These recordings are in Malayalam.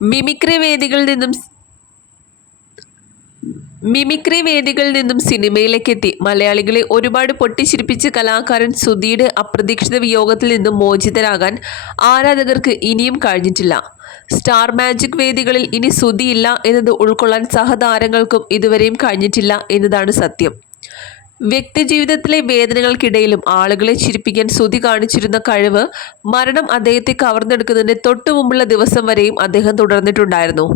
മിമിക്രി വേദികളിൽ നിന്നും മിമിക്രി വേദികളിൽ നിന്നും സിനിമയിലേക്ക് എത്തി. മലയാളികളെ ഒരുപാട് പൊട്ടിച്ചിരിപ്പിച്ച കലാകാരൻ സുധിയുടെ അപ്രതീക്ഷിത വിയോഗത്തിൽ നിന്നും മോചിതരാകാൻ ആരാധകർക്ക് ഇനിയും കഴിഞ്ഞിട്ടില്ല. സ്റ്റാർ മാജിക് വേദികളിൽ ഇനി സുധിയില്ല എന്നത് ഉൾക്കൊള്ളാൻ സഹതാരങ്ങൾക്കും ഇതുവരെയും കഴിഞ്ഞിട്ടില്ല എന്നതാണ് സത്യം. വ്യക്തിജീവിതത്തിലെ വേദനകൾക്കിടയിലും ആളുകളെ ചിരിപ്പിക്കാൻ സ്തുതി കാണിച്ചിരുന്ന കഴിവ് മരണം അദ്ദേഹത്തെ കവർന്നെടുക്കുന്നതിന് തൊട്ടു മുമ്പുള്ള ദിവസം വരെയും അദ്ദേഹം തുടർന്നിട്ടുണ്ടായിരുന്നു.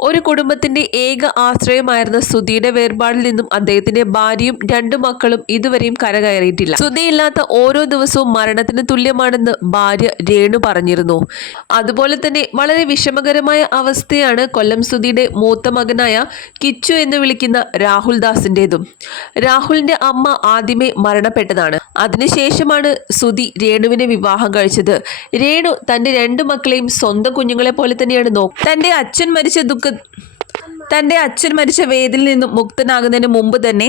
ഒരു കുടുംബത്തിന്റെ ഏക ആശ്രയമായിരുന്ന സ്തുതിയുടെ വേർപാടിൽ നിന്നും അദ്ദേഹത്തിന്റെ ഭാര്യയും രണ്ടു മക്കളും ഇതുവരെയും കരകയറിയിട്ടില്ല. സ്തുതിയില്ലാത്ത ഓരോ ദിവസവും മരണത്തിന് തുല്യമാണെന്ന് ഭാര്യ രേണു പറഞ്ഞിരുന്നു. അതുപോലെ തന്നെ വളരെ വിഷമകരമായ അവസ്ഥയാണ് കൊല്ലം സ്തുതിയുടെ മൂത്ത മകനായ കിച്ചു എന്ന് വിളിക്കുന്ന രാഹുൽ ദാസിന്റെതും രാഹുലിന്റെ അമ്മ ആദ്യമേ മരണപ്പെട്ടതാണ്. അതിനുശേഷമാണ് സുധി രേണുവിനെ വിവാഹം കഴിച്ചത്. രേണു തന്റെ രണ്ട് മക്കളെയും സ്വന്തം കുഞ്ഞുങ്ങളെ പോലെ തന്നെയാണ് നോക്കുക തന്റെ അച്ഛൻ മരിച്ച ദുഃഖ തന്റെ അച്ഛൻ മരിച്ച വേദിൽ നിന്നും മുക്തനാകുന്നതിന് മുമ്പ് തന്നെ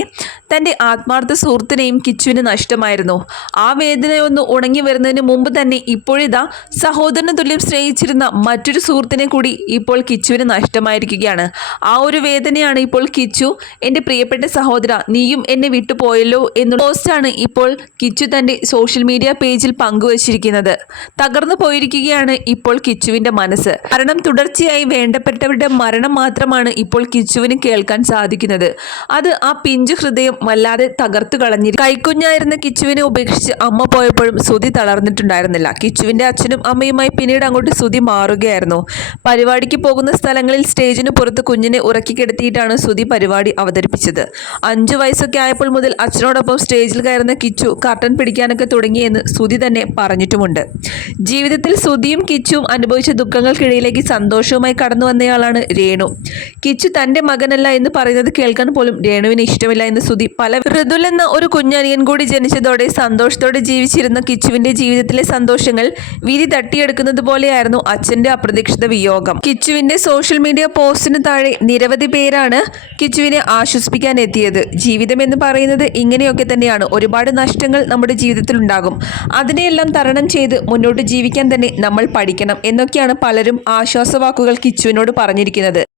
തന്റെ ആത്മാർത്ഥ സുഹൃത്തിനെയും കിച്ചുവിന് നഷ്ടമായിരുന്നു. ആ വേദനയൊന്ന് ഉണങ്ങി വരുന്നതിന് മുമ്പ് തന്നെ ഇപ്പോഴിതാ സഹോദരന് തുല്യം സ്നേഹിച്ചിരുന്ന മറ്റൊരു സുഹൃത്തിനെ കൂടി ഇപ്പോൾ കിച്ചുവിന് നഷ്ടമായിരിക്കുകയാണ്. ആ ഒരു വേദനയാണ് ഇപ്പോൾ കിച്ചു എന്റെ പ്രിയപ്പെട്ട സഹോദര നീയും എന്നെ വിട്ടുപോയല്ലോ എന്ന പോസ്റ്റാണ് ഇപ്പോൾ കിച്ചു തന്റെ സോഷ്യൽ മീഡിയ പേജിൽ പങ്കുവച്ചിരിക്കുന്നത്. തകർന്നു പോയിരിക്കുകയാണ് ഇപ്പോൾ കിച്ചുവിന്റെ മനസ്സ്. കാരണം തുടർച്ചയായി വേണ്ടപ്പെട്ടവരുടെ മരണം മാത്രമാണ് ഇപ്പോൾ കിച്ചുവിന് കേൾക്കാൻ സാധിക്കുന്നത്. അത് ആ പിഞ്ചു ഹൃദയം വല്ലാതെ തകർത്തു കളഞ്ഞി കൈക്കുഞ്ഞായിരുന്ന കിച്ചുവിനെ ഉപേക്ഷിച്ച് അമ്മ പോയപ്പോഴും സുതി തളർന്നിട്ടുണ്ടായിരുന്നില്ല. കിച്ചുവിന്റെ അച്ഛനും അമ്മയുമായി പിന്നീട് അങ്ങോട്ട് സുതി മാറുകയായിരുന്നു. പരിപാടിക്ക് പോകുന്ന സ്ഥലങ്ങളിൽ സ്റ്റേജിന് പുറത്ത് കുഞ്ഞിനെ ഉറക്കി കിടത്തിയിട്ടാണ് സുതി പരിപാടി അവതരിപ്പിച്ചത്. അഞ്ചു വയസ്സൊക്കെ ആയപ്പോൾ മുതൽ അച്ഛനോടൊപ്പം സ്റ്റേജിൽ കയറുന്ന കിച്ചു കർട്ടൻ പിടിക്കാനൊക്കെ തുടങ്ങിയെന്ന് സുതി തന്നെ പറഞ്ഞിട്ടുമുണ്ട്. ജീവിതത്തിൽ സുതിയും കിച്ചുവും അനുഭവിച്ച ദുഃഖങ്ങൾക്കിടയിലേക്ക് സന്തോഷവുമായി കടന്നു വന്നയാളാണ് രേണു. കിച്ചു തന്റെ മകനല്ല എന്ന് പറയുന്നത് കേൾക്കാൻ പോലും രേണുവിന് ഇഷ്ടമില്ല എന്ന് സുധി പല ഋതുൽ എന്ന ഒരു കുഞ്ഞനിയൻ കൂടി ജനിച്ചതോടെ സന്തോഷത്തോടെ ജീവിച്ചിരുന്ന കിച്ചുവിന്റെ ജീവിതത്തിലെ സന്തോഷങ്ങൾ വിധി തട്ടിയെടുക്കുന്നത് പോലെയായിരുന്നു അച്ഛന്റെ അപ്രതീക്ഷിത വിയോഗം. കിച്ചുവിന്റെ സോഷ്യൽ മീഡിയ പോസ്റ്റിന് താഴെ നിരവധി പേരാണ് കിച്ചുവിനെ ആശ്വസിപ്പിക്കാൻ എത്തിയത്. ജീവിതം എന്ന് പറയുന്നത് ഇങ്ങനെയൊക്കെ തന്നെയാണ്. ഒരുപാട് നഷ്ടങ്ങൾ നമ്മുടെ ജീവിതത്തിൽ ഉണ്ടാകും. അതിനെയെല്ലാം തരണം ചെയ്ത് മുന്നോട്ട് ജീവിക്കാൻ തന്നെ നമ്മൾ പഠിക്കണം എന്നൊക്കെയാണ് പലരും ആശ്വാസവാക്കുകൾ കിച്ചുവിനോട് പറഞ്ഞിരിക്കുന്നത്.